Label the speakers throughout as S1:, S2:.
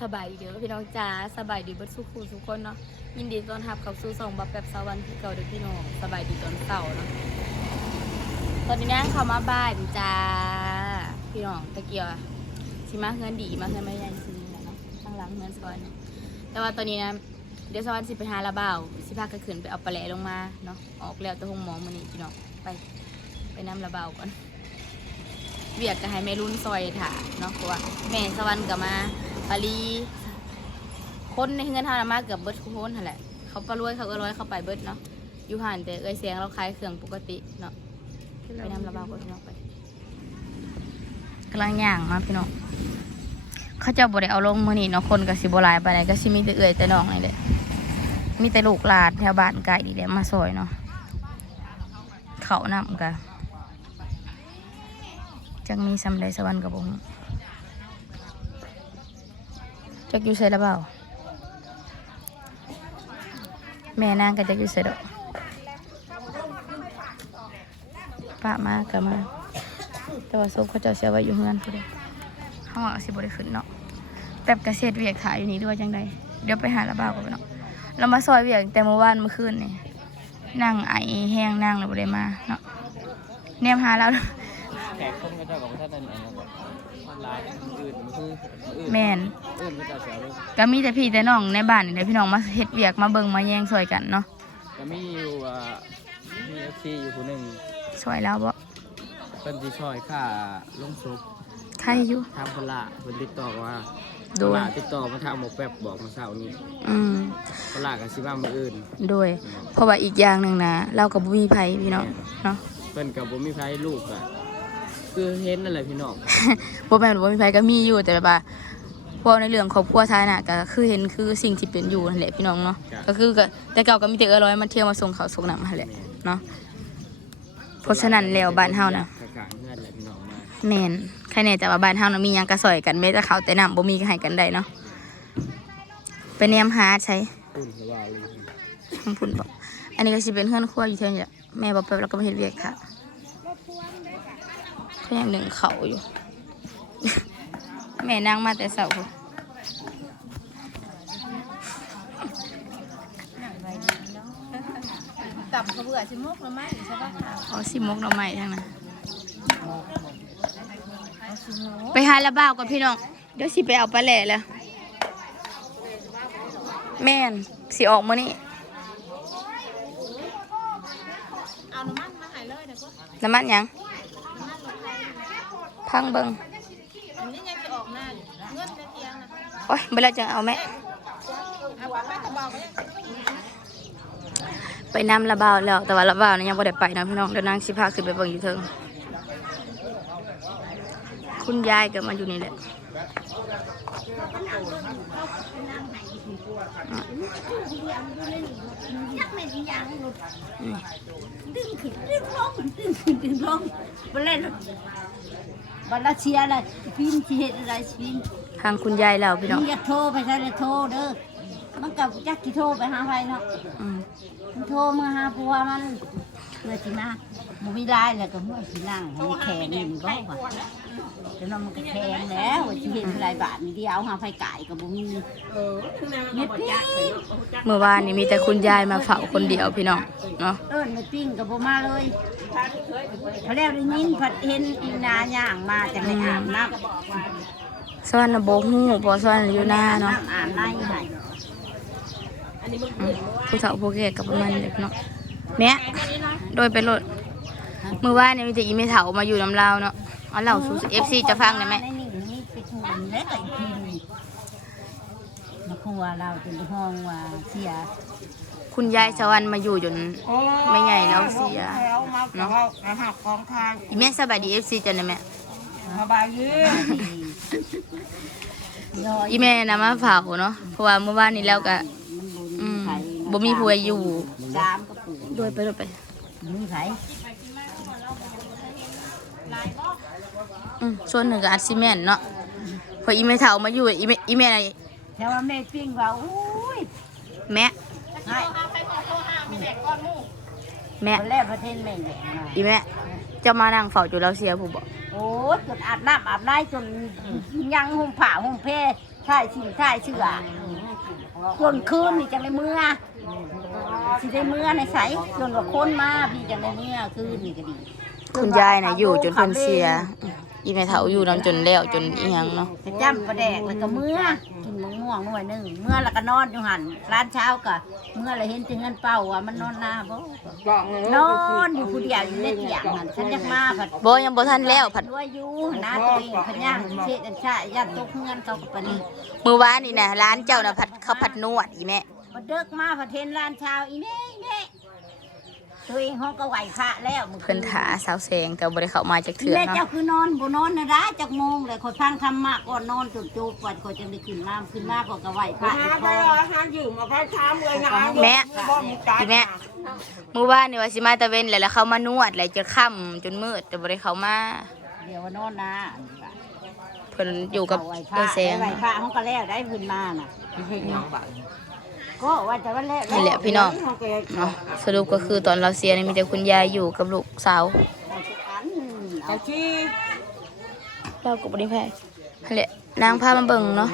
S1: สบายดีเด้อพี่น้องจ้าสบายดีเบิดสุขูทุกคนเนาะยินดีต้อนรับเข้าสู่สองบับแบบสวรรค์ที่เก่าเด้อพี่น้องสบายดีตอนเสาเนาะตอนนี้นั่งเขามาบ้านจ้าพี่น้องตะเกียวอะสิมาเงินดีมาเงินไม่ยันซีนี่แหละเนาะข้างหลังเงินสวรรค์เนี่ยแต่ว่าตอนนี้นะเดี๋ยวสวรรค์สิไปหาละเบ่าสิพากันขึ้นไปเอาปลาแหลลงมาเนาะออกแล้วตะหงมองมานี่พี่น้องไป ไปนำละเบ่าก่อน เวียกก็ให้แม่รุ่นซอยถ่าเนาะเพราะว่าแม่สวรรค์ก็มาปารีคนในเงินเท่านั้นมาเกือบเบิดทุกคนนั่นแหละเขาปลารวยเขาก็ร้อยเข้าไปเบิดเนาะอยู่ห่านแต่เอ้ยเสียงเราคล้ายเครื่องปกติเนาะไปนำระบาดก่อนพี่น้องไปกำลังย่างมาพี่น้องเขาจะบ่ไดเอาลงมือนี่เนาะคนกับสิบลายไปไหนก็สิมีแต่เอ้ยแต่น้องนี่แหละมีแต่ลูกหลานแถวบ้านไกลดีแหละมาซอยเนาะเขานำกัน จักมีสำเร็จสวรรค์กับผมจักอยู่ใส่ละเปล่าแม่นางก็จักอยู่ใส่ดอกป้ามาก็มาแต่ว่าศพเขาจ้าเสียไว้อยู่เฮือนผู้ใดห้องสิบ่ได้ขึ้นเนาะแบบเกษตรเวียกถ่ายอยู่นี่ด้วยจังใดเดี๋ยวไปหาละเปล่ากันเนาะเรามาซอยเวียกแต่เมื่อวานเมื่อคืนนี่นั่งไอแห้งนั่งแล้วบ่ได้มาเนาะแนมหาแล้ว
S2: ขกคนก็จะบอกท่านนั่นเองครับออนไลน์คนอื่นมันคืออื่น
S1: แม่น
S2: อื่นก็จะเสียลูก
S1: ก็มีแต่พี่แต่น้องในบ้านนี่แหละพี่น้องมาเฮ็ดเวียกมาเบิ่งมาแย่งซอยกันเนาะ
S2: ก็มีอยู่อ่ามีเอฟซีอยู่คนหนึ่ง
S1: ซอยแล้วบ่
S2: เป็นที่ช่อยค่าลงศพ
S1: ใครอยู่
S2: ทางพละเป็นติดต่อว่า
S1: โดย
S2: พละติดต่อมาทางหมกแป๊บบอกมาเช้านี้
S1: อืม
S2: พละกับสิบ้ามืออื่น
S1: โดย เพราะว่าอีกอย่างหนึ่งนะเรากับบ่มีไผพี่น้องเนาะ
S2: เป็นกับผมมีใครลูกอะ คือเห็นนั่นแหละพี่น้อง
S1: บ่แม่นว่าบ่มีไผก็มีอยู่แต่แบบว่าพวกในเรื่องครอบครัวท้ายน่ะก็คือเห็นคือสิ่งที่เป็นอยู่นั่นแหละพี่น้องเนาะก็คือก็แต่เก่าก็มีแต่เออร้อยมาเที่ยวมาส่งข้าวส่งน้ำนั่นแหละเนาะเพราะฉะนั้นแล้วบ้านเฮาน่ะ
S2: กลางๆเงื่อนแหละพี่น้องมา
S1: แม่นใครแน่แต่ว่าบ้านเฮาน่ะมีหยังก็ซอยกันแม้แต่ข้าวแต่น้ำบ่มีก็ให้กันได้เนาะไปแนมหาใช้
S2: อุ่นเขาว่าเลย
S1: ทางพุ่นบอกอันนี้ก็สิเป็นเพื่อนครัวอยู่เท่านี้แหละแม่บอกไปแล้วก็มาเห็นเวียกค่ะ เขายังหนึ่งเขาอยู่ แม่นั่งมาแต่เสาร์ตับเขาเบื่อสิมกหน่อไม้ใช่ปะอ๋อสิมกหน่อไม้ทั้งนั้นไปหาละบ่าวกับพี่น้อง เดี๋ยวสิไปเอาปลาแหล่แล้วแม่นสิออกมานี่
S3: เอาน้ำมันมาใหายเลยเดี๋ยวก็
S1: น้ำมันหยัง พังเบิง
S3: อันนี้ยังจะออกหน้าอยู่เงินในเตียงนะ
S1: โอ้ยเวลาจะเอาแม่
S3: เอาไปแม่ไป
S1: น้ำระบาวแล้วแต่ว่าระบาวนี่ยังบ่ได้ไปนะพี่น้องเดี๋ยวนางสิพาขึ้นไปเบิ่งอยู่เทิงคุณยายก็มาอยู่นี่แหละ
S4: ดึงขึ้นดึงลงดึงขึ้นดึงลงบอลเล่นบอลละเชียร์อะไรพินที่เห็นอะไรพิน
S1: ทางคุณยายแล้วพี่น้อง
S4: อย่าโทรไปใช่เลยโทรเด้อมันกับจักที่โทรไปหาใครเนาะ
S1: อืม
S4: โทรมาหาผัวมันเมื่อสิมาบ่มีลายแล้วก็เมื่อสินั่งให้แข็งนี่บ่ว่า แต่น้องมันก็แข็งแล้วว่าสิเห็นหลายบาทนี่เดียวหาไฟไก่ก็บ่มีเม็ดปิ้ง
S1: เมื่อวานนี้มีแต่คุณยายมาเฝ้าคนเดียวพี่น้องเนาะ
S4: เอิ้นเม็ดปิ้งก็บ่มาเลยเขาแล้วได้ยินผัดเห็นอีนาย่างมาจากในอาบน้ำ
S1: สวรรค์น่ะบ่ฮู้บ่สวรรค์อยู่หน้าเนาะ
S4: อ่านในให้
S1: อืมผู้เฒ่าผู้แก่กับประมาณนี้แหละพี่น้องแม่โดยไปโลดเมื่อวานนี้มีแต่อีเมเฒ่ามาอยู่น้ำลาวเนาะ เอาเล่าสู่ FC จะฟังได้ไหม
S4: ในนี่นี่ไปทูนแล้วก็อีกทีหนึงมาครัวเราเป็นห้องว่าเสีย
S1: คุณยายสวรรค์มาอยู่จนไม่ใหญ่แล้วเสีย
S3: เนาะเอาหักกองทาง
S1: อีแม่สบายดี FC จังได้แม่
S3: สบายยืด
S4: ย่อย
S1: อีแม่นะมาเฝ้าเนาะเพราะว่าเมื่อวานนี้แล้วก็อืมบ่มีผู้อยู่
S4: สามกระปุก
S1: โดยไปโดยไป
S4: มีไผ
S1: อืมส่วนหนึ่งก็อัดซีเมนต์เนาะเพออีแม่เฒ่ามาอยู่อีแม่อีแม่น่ะ
S4: แต่ว่าแม่ปิ้งว่าอุ้ย
S1: แม่
S4: ให้
S1: แม่
S4: คนแรกประเทศแม่แหละมา
S1: อีแม่เจะมานั่งเฝ้าอยู่แล้วเสียผู้บอก
S4: เโอ้ยจนอาบน้ำอาบน้ำจนยังห่มผ้าห่มเพใช่สิ่งใช่เชื่อจนคืนนี่จังเลยเมื่อสิได้เมื่อในใสจนว่าคนมาพี่จังเลยเมื่อคืนนี่ก็ดี
S1: คุณยายน่ะอยู่จนเพิ่นเสีย อีแม่เฒ่าอยู่นํจนแล้วจนอีหยังเนาะ
S4: ไปจ้ำประแดกแล้วก็เมื่อกินมะม่วงหน่วยหนึงเมื่อแล้วก็นอนอยู่หันร้านเช้าก็เมื่อเลยเห็นถึงเงินเป้าว่ามันนอนหน้าบ่นอนอยู่ผู้เดียวอยู่ในเตียงหันฉันอยากมาผัด
S1: บ่ยังบ่ทันแล้วผัด
S4: ด้วยอยู่หน้าตัวเองพะย่างเช็ดอันชายัดตกเงินเขากับปานนี้
S1: มื้อวานนี่น่ะร้านเจ้าน่ะผัดข้าวผัดนวดอีแม่
S4: มาเดิกมาผัดเทนร้านเช้าอีแม่อีแม่ ตัวเองห้องก็ไหวพระแล้วมื้อ
S1: เพิ่นถาสาวแสงก็บ่ได้เข้ามาจัก
S4: อี
S1: เทื่อ
S4: แม่เจ้า
S1: เนาะ
S4: คือนอนบ่นอนนะด้าจักโมงเลยคอยพังธรรมะก่อนนอนจนจูบก่อนคอยจะได้ขึ้นมาขึ้นมาก่อนก็ไหวพระอยู่ก่อน
S3: หายืมมาไปถามเลยนะ
S1: แม่อีแม่มื้อวานนี่ว่าสิมาตะเวนแล้วแล้วเขามานวดแล้วจนค่ำจนมืดแต่บ่ได้เข้ามา
S4: เดี๋ยวว่านอนนะอันนี้ว่ะ
S1: เพิ่นอยู่กับ
S4: ไหวพ
S1: เอ้
S4: ระ
S1: ยแสง
S4: ไหวพระเขาก็แล้วได้พื้นมาน่ะ ก็ว่าจะวันแรก
S1: นี่แหละพี่น้อง เนาะสรุปก็คือตอนเราเสียนี่มีแต่คุณยายอยู่กับลูกสาว
S3: กะชี
S1: เราก็บ่ได้แพ้นั่นแหละนางพามาเบิ่งเนาะ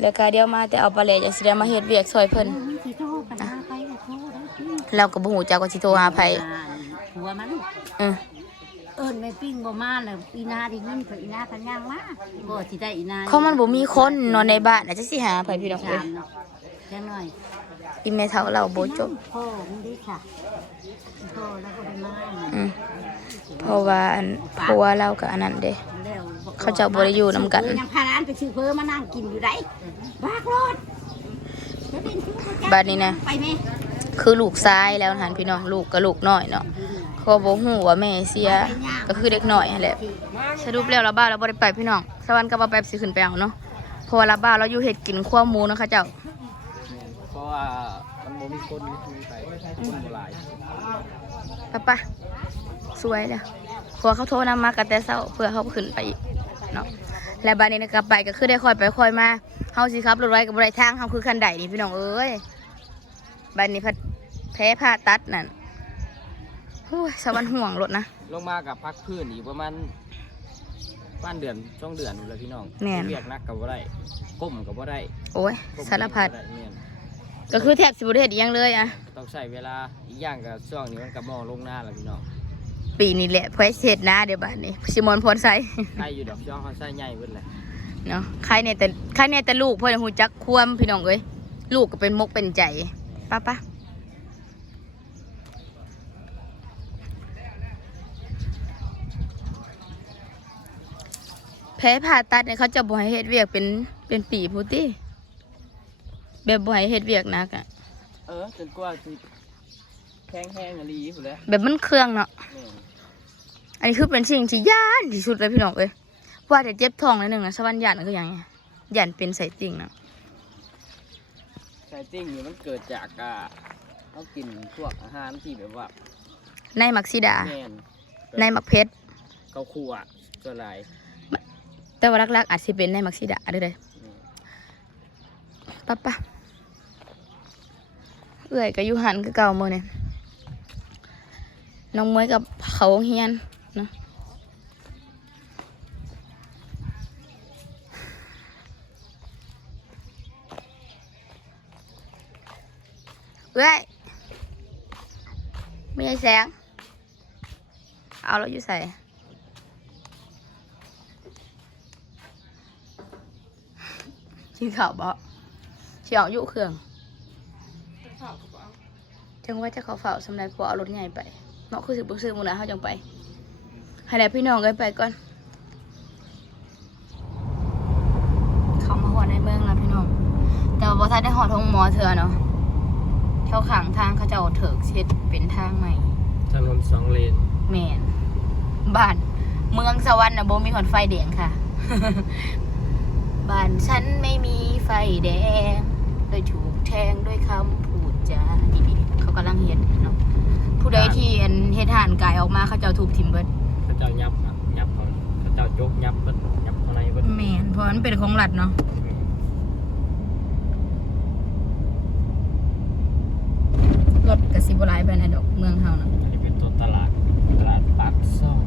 S1: แล้วก็เดี๋ยวมาแต่เอาปลาแหล่จังสิได้มาเฮ็ดเวียกซอยเพิ่น
S4: สิโทรปัญหาไปก็โทรได้พี่
S1: เราก็บ่ฮู้จักว่าสิโทรหาไผ
S4: หัวมัน
S1: เออ
S4: เอิ้นไม่ปิ้งบ่มาแล้วอีนาได้เงินเพิ่นอีนาพันย่างมาบ่สิได้อีนา
S1: เขามันบ่มีคนนอนในบ้านน่ะจักสิหาไผพี่น้อง
S4: ถา
S1: เอ้ย
S4: มเนาะ จังหน่อย
S1: อีแม่เฒ่าเราบ่จบ
S4: พ่อมึงดีค่ะพ่อแล้วก็ได้มา
S1: อืมเพราะว่าอันผัวเราก็อันนั้นเด้
S4: แล้ว
S1: เขาเจ้าบ่ได้อยู่นำกัน
S4: ยังพาร้านไปซื้อเพิ่มมานั่งกินอยู่ได้บากรถจะเป็นชื่อเขาจ้ะ
S1: บัดนี้นะ
S4: ไปไหม
S1: คือลูกชายแล้วหันพี่น้องลูกก็ลูกน้อยเนาะเขาบ่ฮู้ว่าแม่เสียก็คือเด็กน้อยนั่นแหละสรุปแล้วเราบ้านเราบ่ได้ไปพี่น้องสวรรค์ก็บ่ไปสิขึ้นไปเอาเนาะเพราะว่าเราบ้านเราอยู่เฮ็ดกินขั้วหมูเนาะค่ะเจ้า
S2: เพราะว่า มันบ่มีคนมีไปคนบ่หลาย
S1: ไปปะสวยเลยเพราะว่าเขาโทรนำมากันแต่เช้าเพื่อเขาขึ้นไปอีกเนาะและบ้านนี้นะกลับไปก็คือได้คอยไปคอยมาเฮาสิครับรถไว้กับบ่ได้ทางเฮาคือคันใดนี่พี่น้องเอ้ยบ้านนี้พัดแพ้ผ่าตัดนั่นโอ้ยสวรรค์ห่วงรถนะ
S2: ลงมากับพักพื้นอีกประมาณบ้านเดือนช่องเดือนนู่นเลยพี่น้อง
S1: แม่น
S2: เรียกนักกับว่าได้ก้มกับว่าได้
S1: โอ้ย
S2: ก้ม
S1: สารพัด
S2: ก็บ่ไแม่น
S1: ก็คือแทบสิบ่ได้เฮ็ดอิหยังเลยอะ
S2: ต้องใช้เวลาอีกอย่างกับช่วงนี้มันกับมองลงหน้าแล้วพี่น้อง
S1: ปีนี้แหละเพื่อเสร็จนะเดี๋ยวบ้านนี้ชิมอนพรไซ
S2: ใครอยู่ดอกช่วงเขาใช้ใหญ่เบิดเลย
S1: เนาะใครเนี่ยแต่ใครเนี่ยแต่ลูกเพื่อนหูจักควมพี่น้องเอ้ยลูกก็เป็นมกเป็นใจป้าป้าแพ้ผ่าตัดเนี่ยเขาจะบ่ให้เฮ็ดเวียกเป็นเป็นปีพูติ แบบบ่ให้เฮ็ดเวียกหนักอะ
S2: เออจนกว่าสิแข็งแห้งอะไรอยู่พุ่นแหล้ว
S1: แบบมันเครื่องเนาะอันนี้คือเป็นสิ่งที่ย่านที่สุดเลยพี่น้องเอ้ยว่าแต่เจ็บท้องนิดนึงนะสวรรค์ย่านก็อย่างเงี้ยย่านเป็นไสติ่งนะ
S2: ใช่จริงนี่มันเกิดจากอ่าเขากินพวกอาหารที่แบบว่า
S1: ในมักซิดา
S2: แน่น
S1: ในมักเพชร
S2: เขาคั่วส่วนหลาย
S1: แต่ว่ารักๆอาจสิเป็นในมักซิดาเด้อเด้อ
S2: อืม
S1: ปะปะ เอื่อยก็อยู่หันคือเก่ามือเนี่ยน้องมวยกับเขาเฮียนนะเอ้ยมีไอ้แสง เอาแล้วอยู่ใส่กินข้าวบ่เชียวอยู่เครื่อง จังว่าจะเขาเฝ้าสำหรับพวกเอารถใหญ่ไปเนาะคือสิบุซื้อมูนะเขาจังไปให้แล้วพี่น้องกันไปก่อน เขามาหอดในเมืองแล้วพี่น้อง แต่ว่าบ่ทันได้หอดทงหมอเถื่อเนาะแถวข้างทางเขาจะเอาเถิกเช็ดเป็นทางใหม่
S2: ถนนสองเลน
S1: แมนบ้านเมืองสวรรค์นะโบมีหอนไฟแดงค่ะ บ้านฉันไม่มีไฟแดงโดยถูกแทงด้วยคำพูด จ้าที่นี่เขากำลังเห็ดเนาะผู้ใดที่อันเฮ็ดห่านกายออกมาเขาเจ้าถูกทิมเบิด
S2: เขาเจ้ายับอะยับเขาเขาเจ้าโจกยับเบิดยับอะไรเบิด
S1: แม่นเพราะมันเป็นของหลัดเนาะรถกับสิบหลายไปในดอกเมืองเฮานะ
S2: อันนี้เป็นตัวตลาดตลาดปากซอง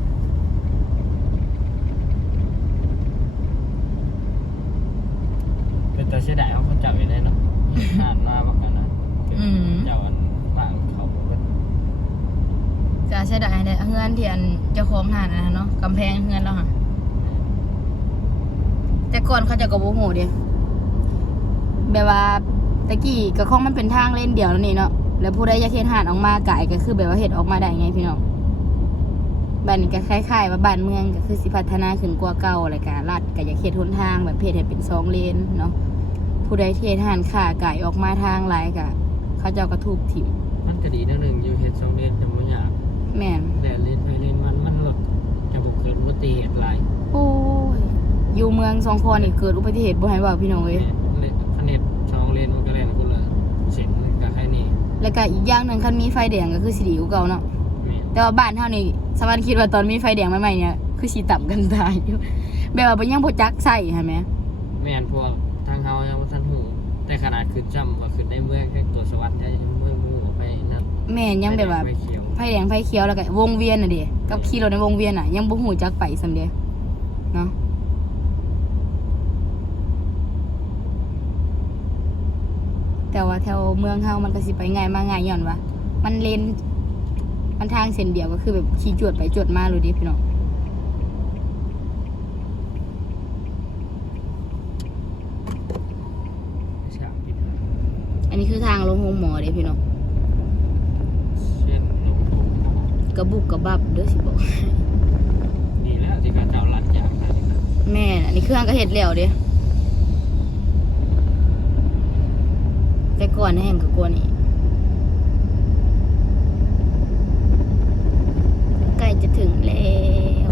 S2: เป็นตัวเสียดายเขาเขาจับอยู่ได้เนาะห่านมาประกัน
S1: อืม
S2: เจ้าอันบ้านเขาเป็น
S1: จะใช้ได้ได้เฮือนเที่อันเจ้าของหาดนะเนาะกำแพงเฮือนเราค่ะ แต่ก่อนเขาจะกระโบโหเดียแบบว่าตะกี้ก็คงมันเป็นทางเล่นเดียวแล้วนี่เนาะแล้วผู้ใดอยากเห็นหาดออกมาไก่ก็คือแบบว่าเห็ดออกมาได้ไงพี่น้องบ้านนี้ก็คล้ายๆว่าบ้านเมืองก็คือสิพัฒนาขึ้นกว่าเก่าอะไรกันรัดก็อยากเห็ดหนทางแบบเพจให้เป็นสองเลนเนาะผู้ใดที่เห็นหานขาไก่ออกมาทางหลายกะ เขาเจ้าก็ถูกถิ่ม
S2: มันก็ดีนะหนึ่งอยู่เห็ดสองเดือนจะไม่ยาก
S1: แม่น
S2: แต่เล่นไปเล่นมันมันหลดจะบุกเกิดอุบัติเหตุหลาย
S1: โอ้ยอยู่เมืองสองคอนี่เกิดอุบัติเหตุบ่ให้ว่าพี่น้องเอ้ย
S2: เล่นคะแนนสองเลนมันก็เล่นคนละเส้นกับใครนี่
S1: แล้วก็อีกอย่างหนึงคันมีไฟแดงก็คือสิดีกว่าเก่าเนาะ
S2: แม่น
S1: แต่ว่าบ้านเฮานี่สวรรค์คิดว่าตอนมีไฟแดงใหม่ๆเนี่ยคือสิต่ำกันตายอยู่แบบว่าบ่ยังบ่จักใส่ใช่ไหม
S2: แม่นพวกทางเฮายังบ่ทันหู แต่ขนาดขึ้นจำว่าขึ้นในเมืองแค่ตัวสวรรค์จะยังไม่หูออกไปนั่น
S1: แม่นยังแบบว่า
S2: ไฟเขียว
S1: ไฟแดงไฟเขียวแล้วก็วงเวียนน่ะเด้กับขี่รถในวงเวียนน่ะ ยังบ่ฮู้จักไปซำเด้เนาะแต่ว่าแถวเมืองเฮามันก็สิไปง่ายมาง่ายย้อนว่ามันเลนมันทางเส้นเดียวก็คือแบบขี่จวดไปจวดมาเลยดิพี่น้อง
S2: ฉากปิด
S1: อั นนี้คือทางลงโรงหมอเด้พี่น้อง
S2: เช่นลงทุน
S1: กระบุกกระบับเด้อสิบอก
S2: ดีแล้วที่การเจ้ารัดอย่างนั้นนี่นะ
S1: แม่น่ะอันนี้เครื่องก็เห็ดแล้วเด้แต่ก่อนแห้งกับกวนอีกใกล้จะถึงแล้ว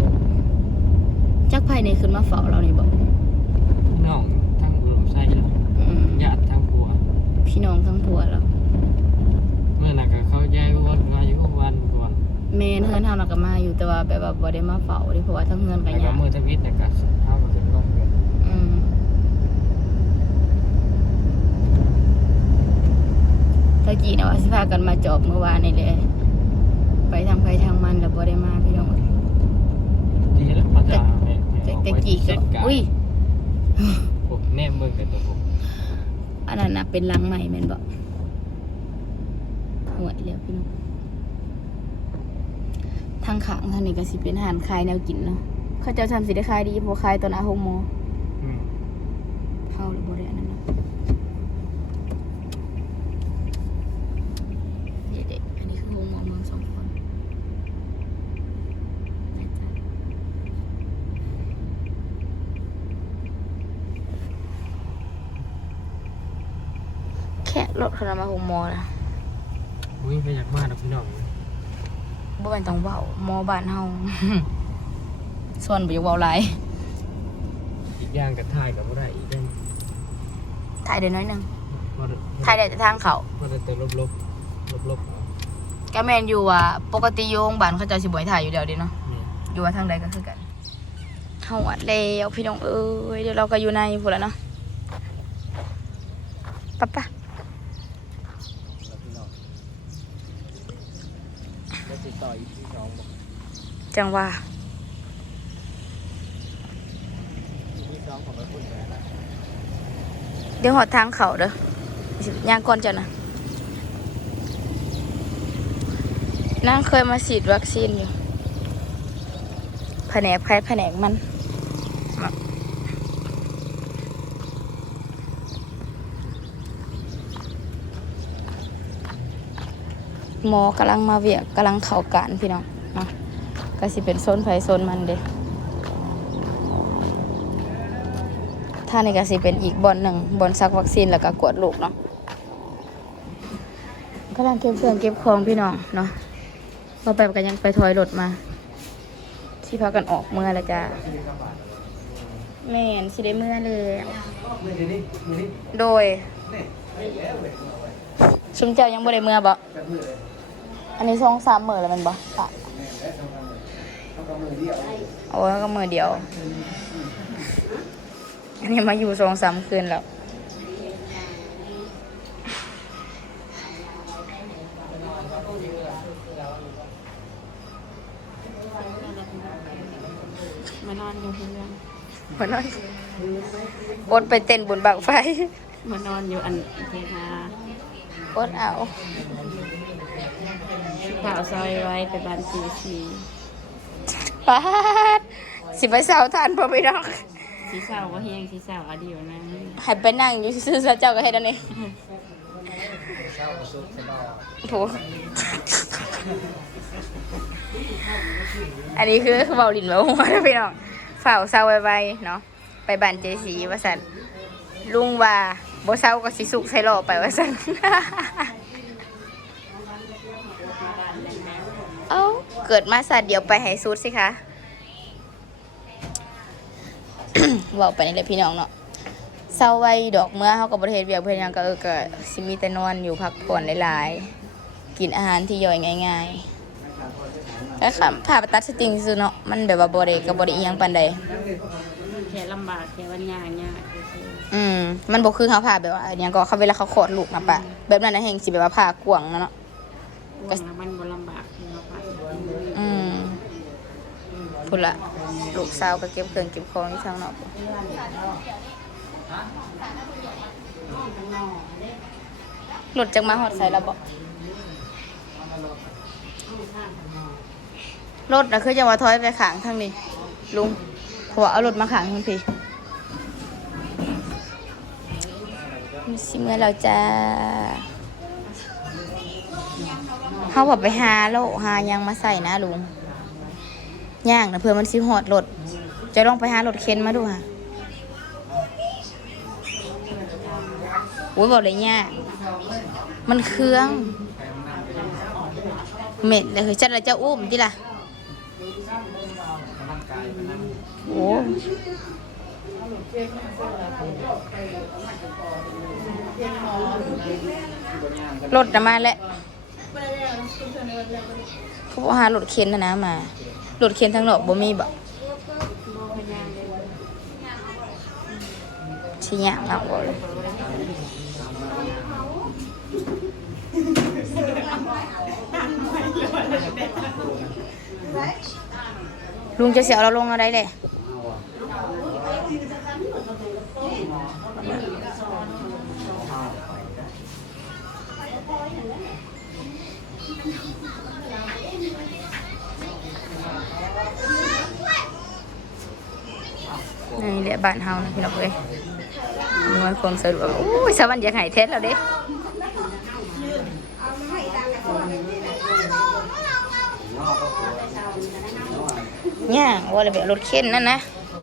S1: จักภายในขึ้นมาเฝ้าเรานี่บอก
S2: พี่น้องทั้งอุดมไส้แล้ว
S1: อืม
S2: ญาติทั้งผัว
S1: พี่น้องทั้งผัวเรา
S2: เมื่อนั้นก็เขาแยกวนมาอยู่วันก่อน
S1: แม่นเฮือนเฮาเราก็มาอยู่ แต่ว่าแบบว่าบ่ได้มาเฝ้าเด้เพราะว่าทั้งเฮือนก็
S2: แล้วก็
S1: ยาก
S2: มือทวิตเนี่ยก็เข้ามาถึงลงเงิน
S1: อืมตะกี้นะว่าสิพากันมาจอบเมื่อวานนี่แหละไปทางไปทางมันแล้วบ่ได้มาพี่น้อง
S2: ดีแล้วมาจากแม่
S1: แต่แต่กี้ก็อุ้ย
S2: ผมแน่เมืองกันตัวผม
S1: อันนั้นน่ะเป็นลังใหม่แม่นบ่หวดแล้วพี่น้อง ทางข้างทางนี้ก็สิเป็นอาหารขายแนวกินเนาะเขาเจ้าทำสิได้ขายดีบ่ขายตอนอาหงโมอ
S2: อืม
S1: เฮาเลยบ่ได้อันนั้นเนาะเด็กๆอันนี้คือโรงหมอเมืองสองคนแค่รถเขานาดมาโรงหมอนะ
S2: อุ้ยไปจากบ้านนะพี่น้อง
S1: บ่แม่นต้องเว้าหมอบ้านเฮา ส่วนบ่อยากเว้าหลาย
S2: อีกอย่างกับถ่ายกับบ่ได้อีกอย่าง
S1: ถ่ายเดี๋ยวน้อยหนึง
S2: บ่ได้
S1: ถ่ายได้แต่ทางเขา
S2: บ่ได้แต่ลบลบลบลบๆเอา
S1: ก็แม่นอยู่ว่าปกติอยู่โรงพยาบาลเขาเจะสิบ่ให้ถ่ายอยู่แล้วเดิเนาะ
S2: นี่
S1: อยู่ว่าทางใดก็คือกันเฮาอัดแล้วพี่น้องเอ้ยเดี๋ยวเราก็อยู่ในพุ่นแล้วเนาะปะปะ
S2: แล้วพี่น้องแล้ว ติดต่ออีกที่สองบอก
S1: จังว่า
S2: อีกที่สองผมไปพูดไปแล้ว
S1: เดี๋ยวหอดทางเขาเด้อสิย่างก่อนเจ้านะนางเคยมาฉีดวัคซีนอยู่แผนกใครแผนกมันมา หมอกำลังมาเวียกกำลังเข้าการพี่น้องเนาะก็สิเป็นโซนไฟโซนมันเด้ถ้าในกสิเป็นอีกบอลหนึ่งบอลซักวัคซีนแล้วก็กวดลูกเนาะกำลังเก็บเครื่องเก็บของพี่น้องเนาะพอไปกันยังไปถอยรถมา ที่พากันออกเมื่อแล้วจ้าแม่นสิได้เมื่อเลยโดย ชุมเจ้ายังบ่ได้เมื่อบ่อันนี้สองสามมือแล้วแมันบ่ปะโอ้ยก็มือเดียว อันนี้มาอยู่สองสามคืนแล้ว มานอนอยู่เพื่อนมานอนอดไปเต้นบนบังไฟ
S4: มานอนอยู่อันเทนา
S1: อดเอา
S4: ข่าวซอยไว้ไปบ้านซีซี
S1: ปาดสิไปเสาทานพอไปน้อง
S4: สีเศร้าก็เฮียงสีเศร้าเอาเดียวนะ
S1: ให้ไปนั่งอยู่ซื่อๆเจ้าก็ให้ดันนี่โถอันนี้คือเบาลินเบาหัวนะพี่น้องฝ่าวเศร้าไวๆเนาะไปบ้านเจสีว่าสันลุงว่า บ่เศร้าก็สิสุกใส่หล่อไปว่าสันเอ้าเกิดมาสัตว์เดียวไปให้สุดสิคะเว่าไปนี่แหละพี่น้องเนาะเศร้าไว้ดอกเมื่อเขากับประเทศเวียกเพื่อนหยังก็เออก็สิมีแต่นอนอยู่พักผ่อนหลายๆกินอาหารที่ย่อยง่ายๆแค่ค่ะผ่าไปตัดสติงซื่อเนาะมันแบบว่าบริกับบริอีหยังปันใด
S4: แค่ลำบากแค่วันยากยาก
S1: อืมมันบอกคือเขาผ่าแบบว่าอันหยังก็เขาเวลาเขาขอดลูกนะปะแบบนั้นนะแห่งสิแบบว่าผ่ากวางนะเนาะ
S4: ว่างแล้วมันบ่ลำบากที่เราไป
S1: อืมพุ่นละลูกสาวก็เก็บเครื่องเก็บของอยู่ทางนอกหลุดจากมาหอดใส่ระบอกรถนะคือจะว่าถอยไปขางทางนี้ลุงเพราะว่าเอารถมาขางทางพี่ สิเมื่อเราจะเขาบอกไปหาโลหายังมาใส่นะลุงย่างนะเพื่อมันสิหอดรถจะลองไปหารถเข็นมาดูค่ะโอ้ยบอกเลยยากมันเครื่องเม็ดเลยจัดแล้วเจ้าอุ้มที่ล่ะโอ้ รถนะมาแล้วเขาบอกหารถเข็นนะนะมารถเข็นทางนอกบ่มีบ่ชี้ยากมากบ่เลยลุงจะเสียเราลงอะไรเลย นี่แหละบ้านเฮานะพี่น้องเอ้ยอำนวยความสะดวกโอ้ยสวรรค์อยากให้เทสแล้วเด้เนี่ยว่าเลยแบบรถเข็นนั่นนะ